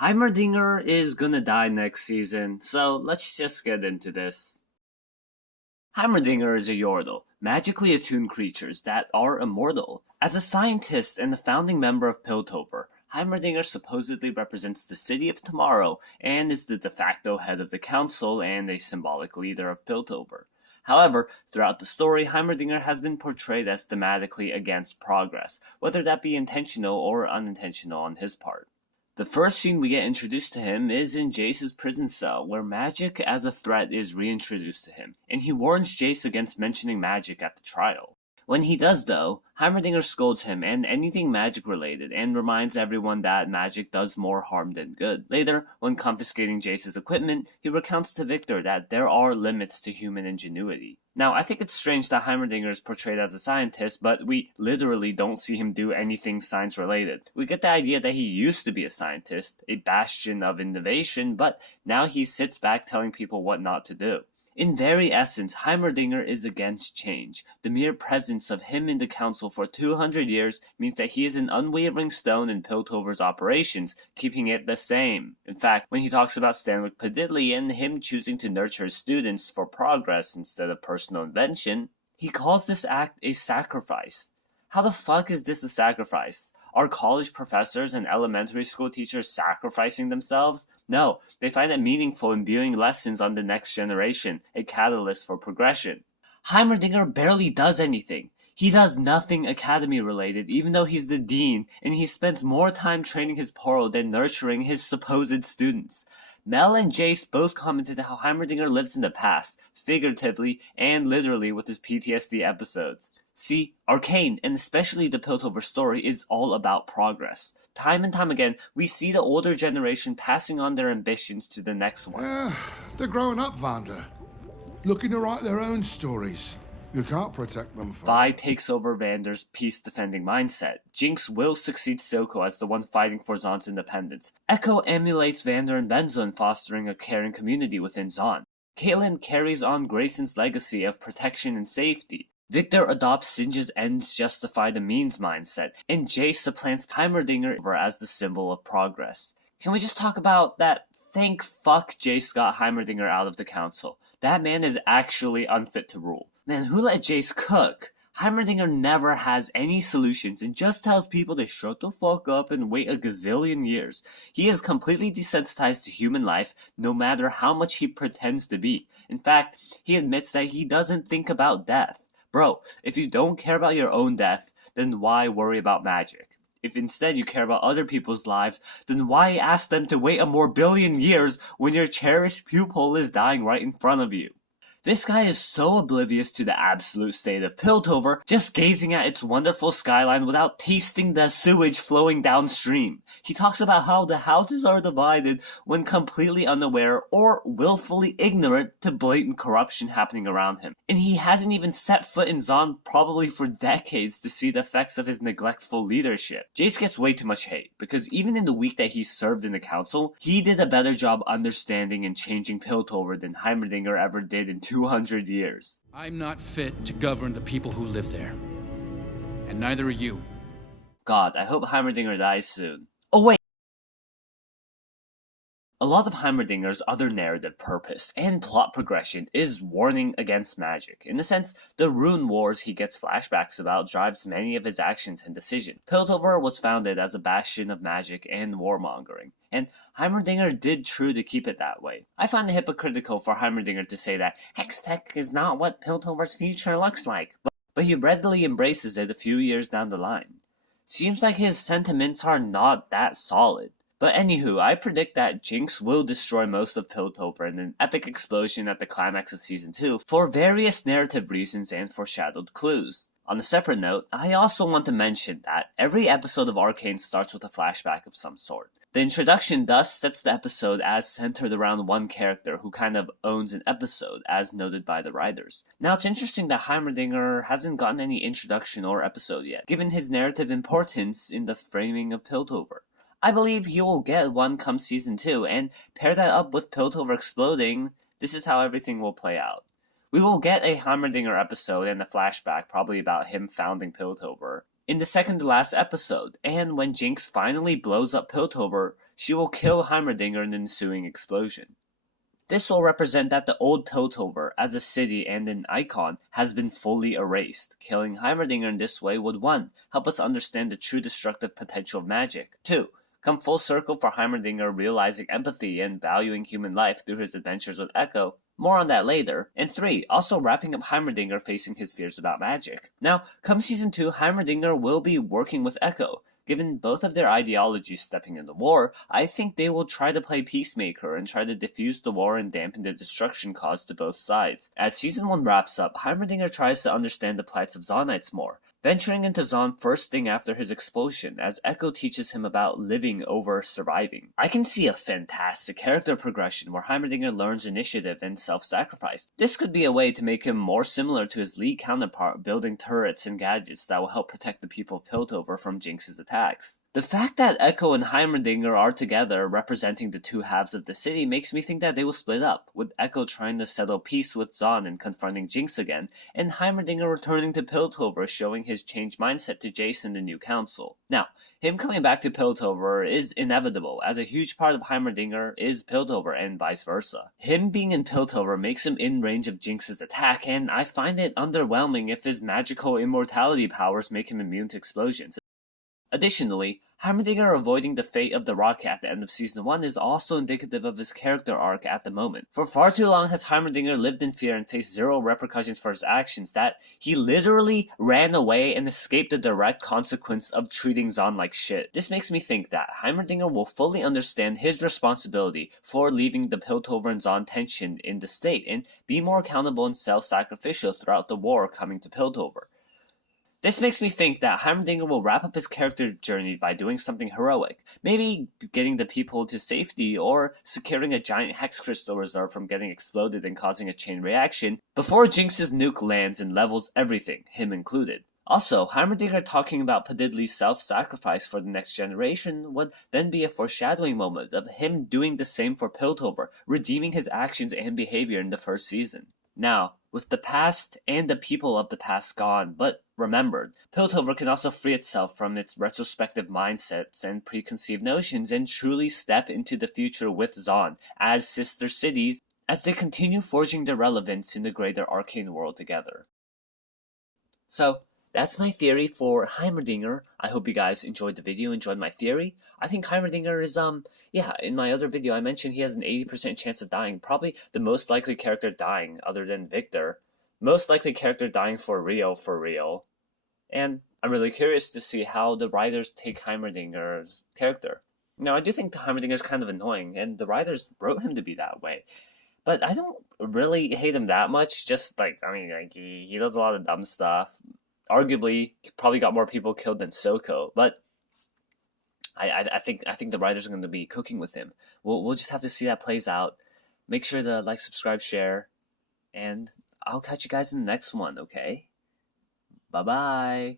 Heimerdinger is gonna die next season, so let's just get into this. Heimerdinger is a Yordle, magically attuned creatures that are immortal. As a scientist and the founding member of Piltover, Heimerdinger supposedly represents the city of tomorrow and is the de facto head of the council and a symbolic leader of Piltover. However, throughout the story, Heimerdinger has been portrayed as thematically against progress, whether that be intentional or unintentional on his part. The first scene we get introduced to him is in Jace's prison cell, where magic as a threat is reintroduced to him, and he warns Jace against mentioning magic at the trial. When he does, though, Heimerdinger scolds him and anything magic related, and reminds everyone that magic does more harm than good. Later, when confiscating Jace's equipment, he recounts to Victor that there are limits to human ingenuity. Now, I think it's strange that Heimerdinger is portrayed as a scientist, but we literally don't see him do anything science related. We get the idea that he used to be a scientist, a bastion of innovation, but now he sits back telling people what not to do. In very essence, Heimerdinger is against change. The mere presence of him in the council for 200 years means that he is an unwavering stone in Piltover's operations, keeping it the same. In fact, when he talks about Stanwyck Padidley and him choosing to nurture his students for progress instead of personal invention, he calls this act a sacrifice. How the fuck is this a sacrifice? Are college professors and elementary school teachers sacrificing themselves? No, they find it meaningful imbuing lessons on the next generation, a catalyst for progression. Heimerdinger barely does anything. He does nothing academy related, even though he's the dean, and he spends more time training his poro than nurturing his supposed students. Mel and Jace both commented how Heimerdinger lives in the past, figuratively and literally with his PTSD episodes. See, Arcane, and especially the Piltover story, is all about progress. Time and time again, we see the older generation passing on their ambitions to the next one. They're growing up, Vander. Looking to write their own stories. You can't protect them from... Vi takes over Vander's peace-defending mindset. Jinx will succeed Silco as the one fighting for Zaun's independence. Echo emulates Vander and Benzo in fostering a caring community within Zaun. Caitlyn carries on Grayson's legacy of protection and safety. Victor adopts Singe's ends justify the means mindset, and Jace supplants Heimerdinger as the symbol of progress. Can we just talk about that? Thank fuck Jace got Heimerdinger out of the council. That man is actually unfit to rule. Man, who let Jace cook? Heimerdinger never has any solutions and just tells people to shut the fuck up and wait a gazillion years. He is completely desensitized to human life, no matter how much he pretends to be. In fact, he admits that he doesn't think about death. Bro, if you don't care about your own death, then why worry about magic? If instead you care about other people's lives, then why ask them to wait a more billion years when your cherished pupil is dying right in front of you? This guy is so oblivious to the absolute state of Piltover, just gazing at its wonderful skyline without tasting the sewage flowing downstream. He talks about how the houses are divided when completely unaware or willfully ignorant to blatant corruption happening around him. And he hasn't even set foot in Zaun probably for decades to see the effects of his neglectful leadership. Jace gets way too much hate, because even in the week that he served in the council, he did a better job understanding and changing Piltover than Heimerdinger ever did in 200 years. I'm not fit to govern the people who live there. And neither are you. God, I hope Heimerdinger dies soon. Oh wait! A lot of Heimerdinger's other narrative purpose and plot progression is warning against magic. In a sense, the rune wars he gets flashbacks about drives many of his actions and decisions. Piltover was founded as a bastion of magic and warmongering, and Heimerdinger did true to keep it that way. I find it hypocritical for Heimerdinger to say that Hextech is not what Piltover's future looks like, but he readily embraces it a few years down the line. Seems like his sentiments are not that solid. But anywho, I predict that Jinx will destroy most of Piltover in an epic explosion at the climax of Season 2 for various narrative reasons and foreshadowed clues. On a separate note, I also want to mention that every episode of Arcane starts with a flashback of some sort. The introduction thus sets the episode as centered around one character who kind of owns an episode, as noted by the writers. Now it's interesting that Heimerdinger hasn't gotten any introduction or episode yet, given his narrative importance in the framing of Piltover. I believe he will get one come Season 2, and pair that up with Piltover exploding, this is how everything will play out. We will get a Heimerdinger episode and a flashback probably about him founding Piltover in the second to last episode, and when Jinx finally blows up Piltover, she will kill Heimerdinger in the ensuing explosion. This will represent that the old Piltover, as a city and an icon, has been fully erased. Killing Heimerdinger in this way would 1. Help us understand the true destructive potential of magic, 2. Come full circle for Heimerdinger realizing empathy and valuing human life through his adventures with Echo. More on that later. And 3. Also wrapping up Heimerdinger facing his fears about magic. Now, come Season 2, Heimerdinger will be working with Echo. Given both of their ideologies stepping in the war, I think they will try to play peacemaker and try to defuse the war and dampen the destruction caused to both sides. As Season 1 wraps up, Heimerdinger tries to understand the plights of Zonites more, venturing into Zon first thing after his expulsion, as Echo teaches him about living over surviving. I can see a fantastic character progression where Heimerdinger learns initiative and self-sacrifice. This could be a way to make him more similar to his lead counterpart, building turrets and gadgets that will help protect the people of Piltover from Jinx's attacks. The fact that Echo and Heimerdinger are together, representing the two halves of the city, makes me think that they will split up, with Echo trying to settle peace with Zon and confronting Jinx again, and Heimerdinger returning to Piltover, showing his changed mindset to Jason, the new council. Now, him coming back to Piltover is inevitable, as a huge part of Heimerdinger is Piltover and vice versa. Him being in Piltover makes him in range of Jinx's attack, and I find it underwhelming if his magical immortality powers make him immune to explosions. Additionally, Heimerdinger avoiding the fate of the Rocket at the end of Season 1 is also indicative of his character arc at the moment. For far too long has Heimerdinger lived in fear and faced zero repercussions for his actions that he literally ran away and escaped the direct consequence of treating Zon like shit. This makes me think that Heimerdinger will fully understand his responsibility for leaving the Piltover and Zon tension in the state and be more accountable and self-sacrificial throughout the war coming to Piltover. This makes me think that Heimerdinger will wrap up his character journey by doing something heroic, maybe getting the people to safety or securing a giant hex crystal reserve from getting exploded and causing a chain reaction before Jinx's nuke lands and levels everything, him included. Also, Heimerdinger talking about Padidli's self-sacrifice for the next generation would then be a foreshadowing moment of him doing the same for Piltover, redeeming his actions and behavior in the first season. Now, with the past and the people of the past gone, but remembered, Piltover can also free itself from its retrospective mindsets and preconceived notions and truly step into the future with Zon as sister cities as they continue forging their relevance in the greater Arcane world together. So, that's my theory for Heimerdinger. I hope you guys enjoyed the video, enjoyed my theory. I think Heimerdinger is, in my other video I mentioned he has an 80% chance of dying. Probably the most likely character dying, other than Victor. Most likely character dying for real. And I'm really curious to see how the writers take Heimerdinger's character. Now, I do think the Heimerdinger is kind of annoying, and the writers wrote him to be that way. But I don't really hate him that much, just he does a lot of dumb stuff. Arguably, probably got more people killed than Soko, but I think the writers are going to be cooking with him. We'll just have to see that plays out. Make sure to like, subscribe, share, and I'll catch you guys in the next one, okay? Bye-bye.